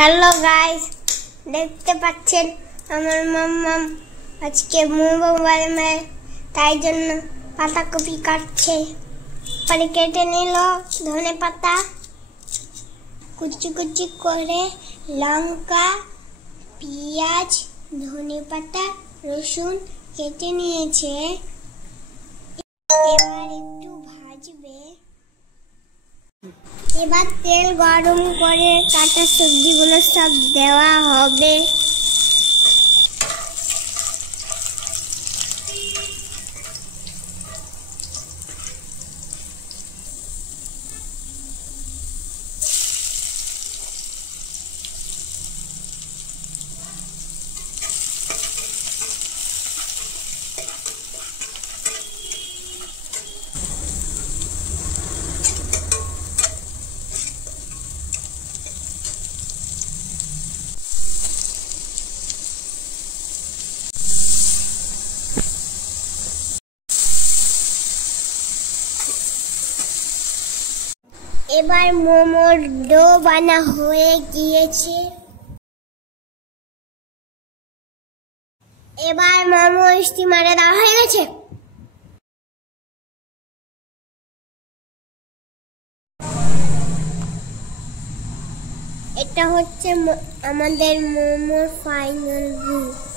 Hello guys, দেখতে পাচ্ছেন আমার মাম্মাম আজকে মোমো বানাবে, তাই জন্য পাতাকপি কাটছে। পরে কেটে নিল ধনে পাতা, কুচি কুচি করে লঙ্কা, পেঁয়াজ, ধনে পাতা, রসুন কেটে নিয়েছে। এবার একটু ভাজবে। এবার তেল গরম করে কাটা সবজিগুলো সব দেওয়া হবে। এবার মোমোর ডো বানা হয়ে গিয়েছে। এবার মোমো স্টিমারে দেওয়া হয়ে গেছে। এটা হচ্ছে আমাদের মোমোর ফাইনাল লুক।